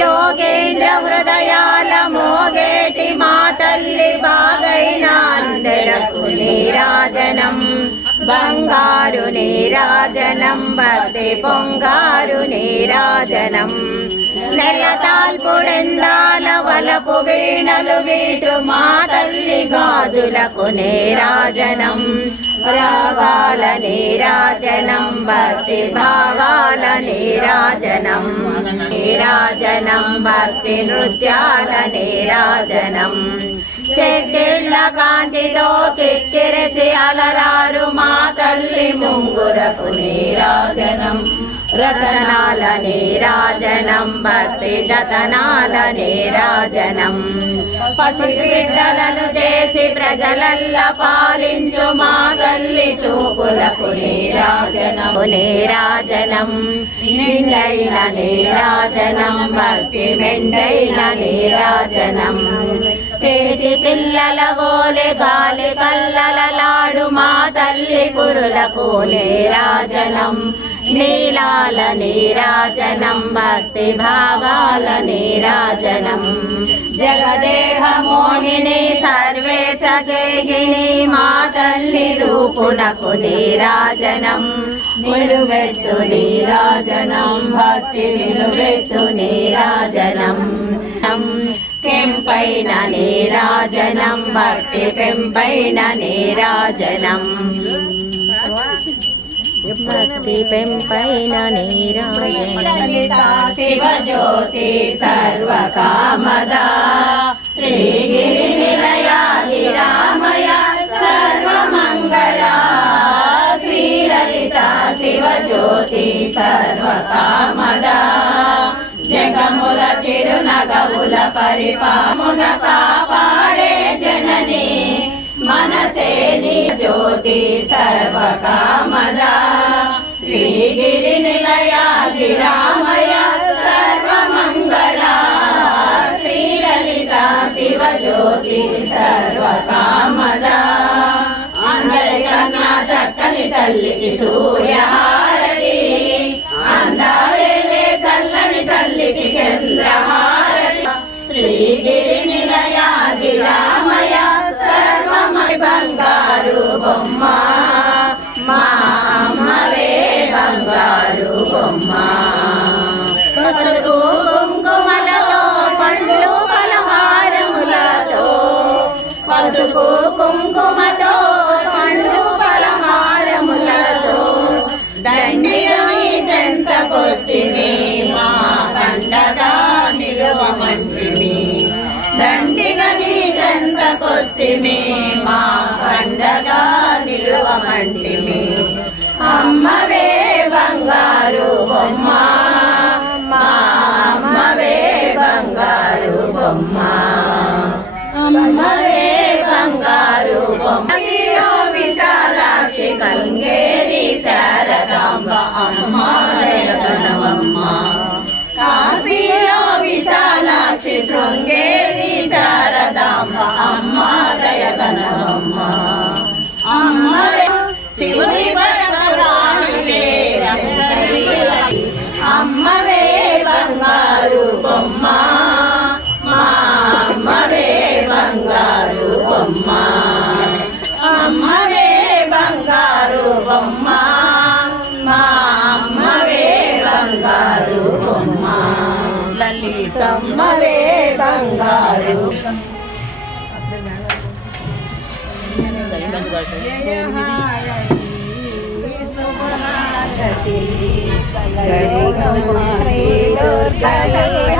యోగేంద్ర హృదయాల మోగేటి మా తల్లి బాగైన అందరకు నీరాజనం బంగారు నీరాజనం భక్తి పొంగారు నీరాజనం నెలతాల్పుడెందాల వలపు వీణలు వీటు మా తల్లి గాజులకు నీరాజనం రాగాల నీరాజనం భక్తి భావాల నీరాజనం నీరాజనం భక్తి నృత్యాల నీరాజనం చెక్కిళ్ళ కాంతితో కిక్కిరిసి అలరారు మా తల్లి ముంగురకు నీరాజనం రతనాల నీరాజనం భక్తి జతనాల నీరాజనం పసిబిడ్డలను చేసి ప్రజలల్ల పాలించు మా తల్లి చూపులకు నీరాజనం నీరాజనం నిండైన నీరాజనం భక్తి మెండైన నీరాజనం పేటి పిల్లల గోలె గాలి కల్లలలాడు మా తల్లి కురులకు నీరాజనం నీలాల నీరాజనం భక్తి భావాల నీరాజనం జగదేహ మోహిని సర్వేశ గేహిని మా తల్లి చూపునకు నీరాజనం నిలువెత్తు నీరాజనం భక్తి నిలువెత్తు నీరాజనం కెంపైన నీరాజనం భక్తి పెంపైన నీరాజనం భక్తి పెంపైన నీరాజనం శివజ్యోతి సర్వకామదా శ్రీగిరి నిలయాది రామయ సర్వమంగళ శ్రీలలిత శివజ్యోతి సర్వకామదా జగముల చిరునగవుల పరిపామున కాపాడే జనని మనసే నీ జ్యోతి సర్వకామదా శ్రీగిరి నిలయాది రామయ సర్వమంగళ శ్రీలలిత శివజ్యోతి సర్వకామదా అందరికన్నా చక్కని తల్లికి సూర్యహారతి అందాలే చల్లని తల్లికి చంద్రహారతి శ్రీగిరి నిలయాది రామయ సర్వమయ బంగారు బొమ్మ మా అమ్మవే బంగారు బొమ్మ పసుపు కుంకుమలతో పండ్లు పలహారములతో పసుపు కుంకుమతో పండ్లు పలహారములతో దండిగా నీ చెంతకొస్తివి మా పండగా నిలువమంటివి దండిగా నీ చెంతకొస్తివి మా పండగా నిలువమంటివి అమ్మవే బంగారు బొమ్మ మా అమ్మవే బంగారు బొమ్మ అమ్మవే బంగారు బొమ్మ విశాలాక్షి శృంగేరి శారదాంబ అమ్మాలయగణవమ్మ కాశీలో విశాలాక్షి శృంగేరి శారదాంబ అమ్మాలయగణవమ్మ అమ్మవే శివుని పరపురాణివే అమ్మవే బంగారు బొమ్మ మా అమ్మవే బంగారు బొమ్మ అమ్మవే బంగారు బొమ్మ మా అమ్మవే బంగారు బొమ్మ లలితమ్మవే బంగారు శ్రీ దుర్గా